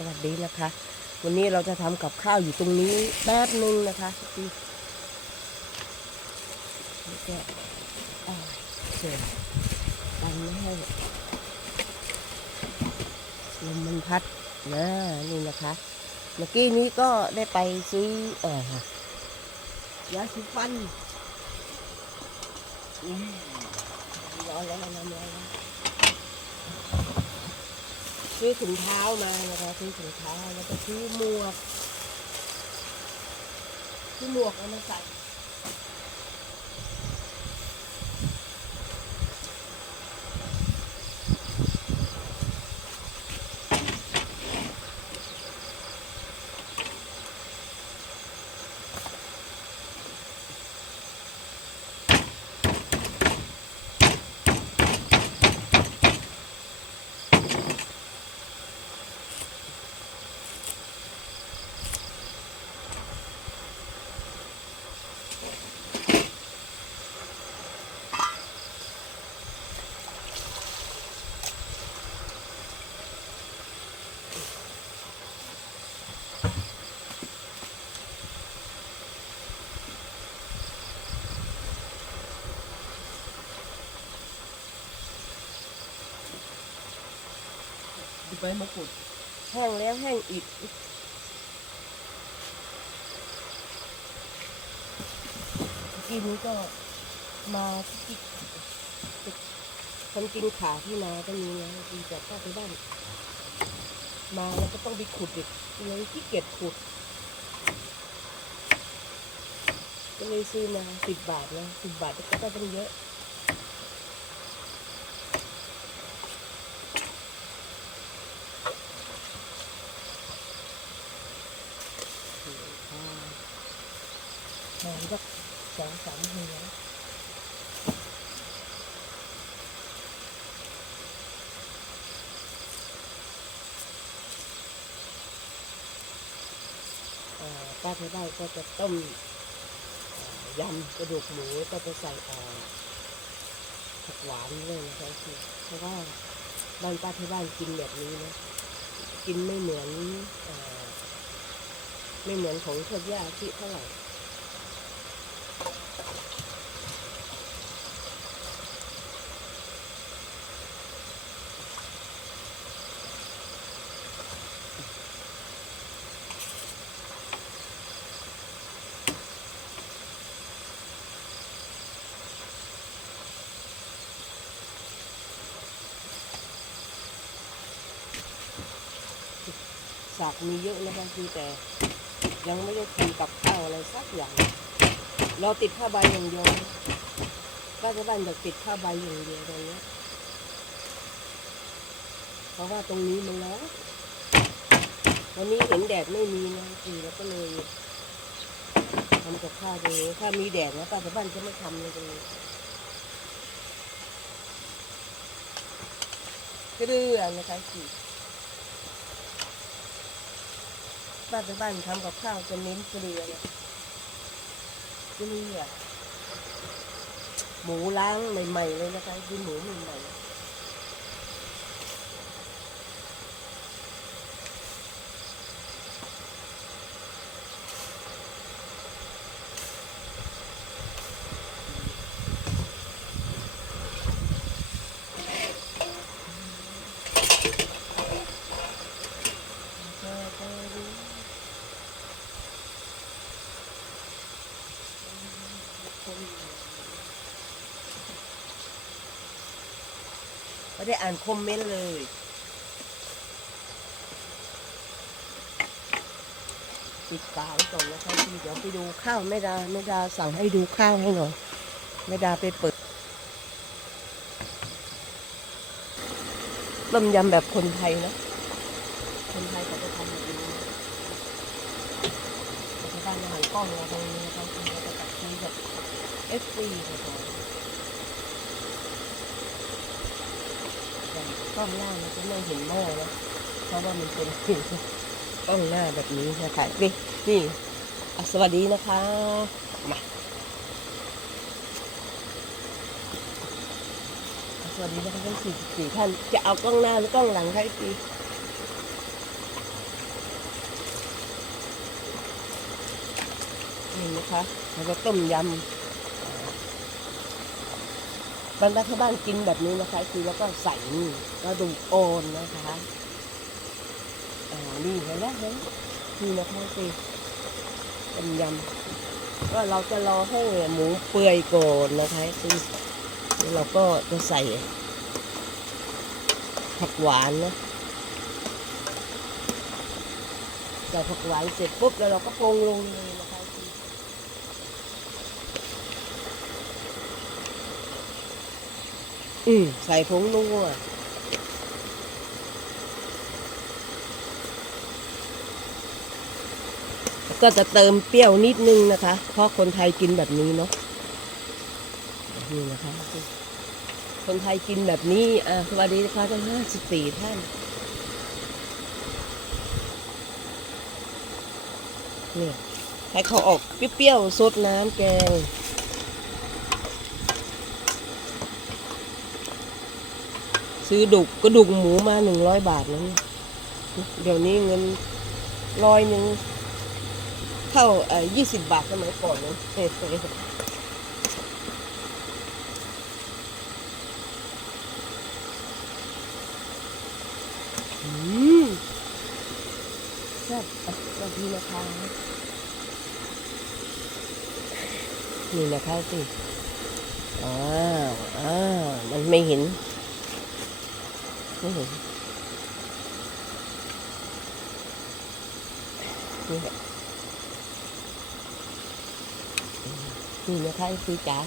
สวัสดีนะคะ วันนี้เราจะทำกับข้าวอยู่ตรงนี้แป๊บนึงนะคะพี่นี่ก็อ่าเชิญกันไม่ให้ลมมันพัดนะนี่นะคะ เมื่อกี้นี้ก็ได้ไปซื้อเอ่อยาสีฟันอืมร้อนแล้วน้ำร้อนแล้ว ซื้อถุงเท้ามานะคะซื้อถุงเท้าแล้วก็ซื้อหมวกซื้อหมวกเอามาใส่ ใบมะกรูดแห้งแล้วแห้งอีกกี้นี้ก็มาที่คนกินขาที่นาก็มีนะดีจากข้าไปบ้านมาแล้วก็ต้องไปขุดอีกเลยขี้เกียจขุด ก็เลยซื้อมาสิบบาทนะสิบบาทก็ต้องเยอะ หอมสักสองสามหัวเอ่อป้าที่บ้านก็จะต้มยำกระดูกหมูก็จะใส่ออผักหวานด้วยนะคะคือเพราะว่าบ้านป้าที่บ้านกินแบบนี้นะกินไม่เหมือนอไม่เหมือนของเทศย่าที่เท่าไหร่ สากมีเยอะนะคะคือแต่ยังไม่ได้ทำกับข้าวอะไรสักอย่างเราติดผ้าใบอย่างเดียวป้าจะบ้านอยากติดผ้าใบอย่างเดียวตรงนี้เพราะว่าตรงนี้มันร้อนวันนี้เห็นแดดไม่มีนะคือเราก็เลยทำกับข้าวตรงนี้ถ้ามีแดดนะป้าจะบ้านจะไม่ทำเลยตรงนี้เกลือนะคะคื อบ้านไปบ้านทำกับข้าวจะเน้นเกลือนะเกลือหมูล้างใหม่ๆเลยนะคะกินหมูใหม่ๆ ไม่ได้อ่านคอมเมนต์เลยปิดตาไว้ก่อนนะคะพี่เดี๋ยวไปดูข้าวแม่ดาแม่ดาสั่งให้ดูข้าวให้หน่อยแม่ดาไปเปิดต้มยำแบบคนไทยนะ คนไทยเขาจะทำแบบนี้นะชาวบ้านอาหารกล้องเราตรงนี้เขาคือเราจะตัดทีแบบเอฟซีนะคะแต่ กล้องหน้ามันจะไม่เห็นหม้านะเพราะว่ามันเป็นกล้องหน้าแบบนี้นะคะนี่นี่สวัสดีนะคะมาสวัสดีนะคะท่านสี่สิบสี่ท่านจะเอากล้องหน้าหรือกล้องหลังให้ดีนี่นะคะแล้วก็ต้มยำ บรรดาชาวบ้านกินแบบนี้นะคะ คือแล้วก็ใส่นี่กระดูกอ่อนนะคะอ่านี่เห็นไหมเห็นไหมนี่นะคะสิต้มยำก็เราจะรอให้หมูเปื่อยก่อนนะคะคือแล้วเราก็จะใส่ผักหวานนะใส่ผักหวานเสร็จปุ๊บแล้วเราก็ปรุงลงเลยนะคะคื อืมใส่ผงนัวแล้วก็จะเติมเปรี้ยวนิดนึงนะคะ เพราะคนไทยกินแบบนี้เนาะนี่นะคะ คนไทยกินแบบนี้ อ่าสวัสดีนะคะทั้งห้าสิบสี่ท่าน เนี่ยให้เขาออกเปรี้ยวๆซดน้ำแกง ซื้อดุกกระดูกหมูมาหนึ่งร้อยบาทนั้นเดี๋ยวนี้เงินร้อยหนึ่งเท่าเอ่อยี่สิบบาทสมัยก่อนนะอืมแซ่บอะสวัสดีนะคะนี่นะคะสิอ้าวอ้าวมันไม่เห็น นนี่แหละนี่นะคะคือจ๋า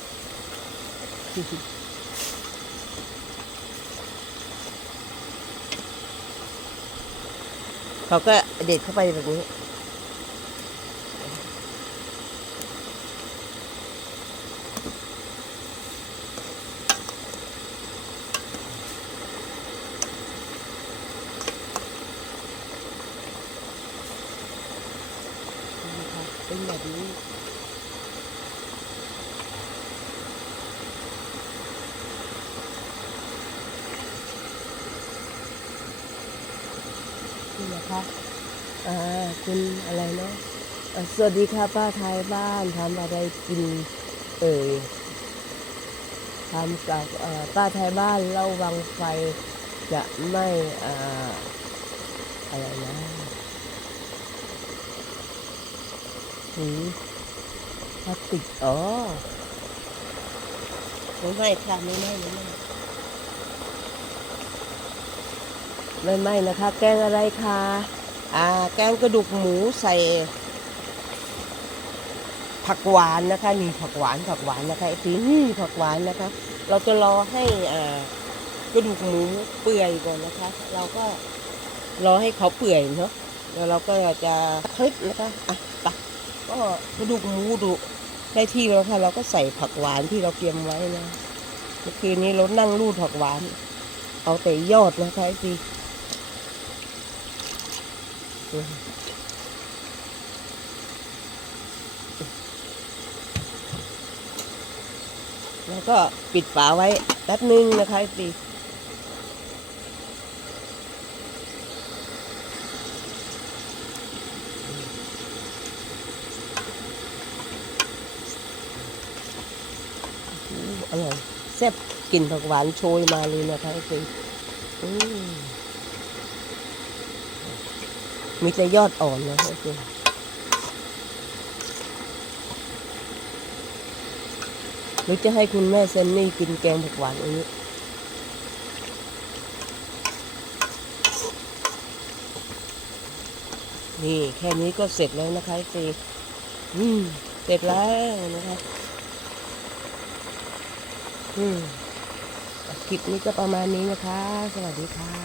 เขาก็เด็ดเข้าไปแบบนี้ค่ะเป็นแบบนี้ นี่นะคะอ่าคุณอะไรนะสวัสดีค่ะป้าไทยบ้านทำอะไรกินเอ่ยทำกับป้าไทยบ้านเล่าวังไฟจะไม่อะไรนะหืมพลาสติกอ๋อไม่ไหม้ค่ะไม่ไม้ไม่ ไม้ไม่นะคะ แกงอะไรคะอ่าแกงกระดูกหมูใส่ ผักหวานนะคะนี่ผักหวานผักหวานนะคะไอ้ปีนี่ผักหวานนะคะ เราจะรอให้อ่ากระดูกหมูเปื่อยก่อนนะคะ เราก็รอให้เขาเปื่อยเนาะแล้วเราก็จะคลิปนะคะอะไปก็กระดูกหมูดูได้ที่แล้วค่ะ เราก็ใส่ผักหวานที่เราเตรียมไว้นะเมื่อคืนนี้เรานั่งรูดผักหวาน เอาแต่ยอดนะคะไอ้ปี แล้วก็ปิดฝาไว้แป๊บนึงนะคะไอ้ปีอือร่อยแซ่บกลิ่นผักหวานโชยมาเลยนะคะไอ้ปีอืม มีแต่ยอดอ่อนนะไอ้ปีหรือจะให้คุณแม่เซนนี่กินแกงผักหวานอันนี้นี่ แค่นี้ก็เสร็จแล้วนะคะไอ้ปีอืม เสร็จแล้วนะคะอืมคลิปนี้ก็ประมาณนี้นะคะ สวัสดีค่ะ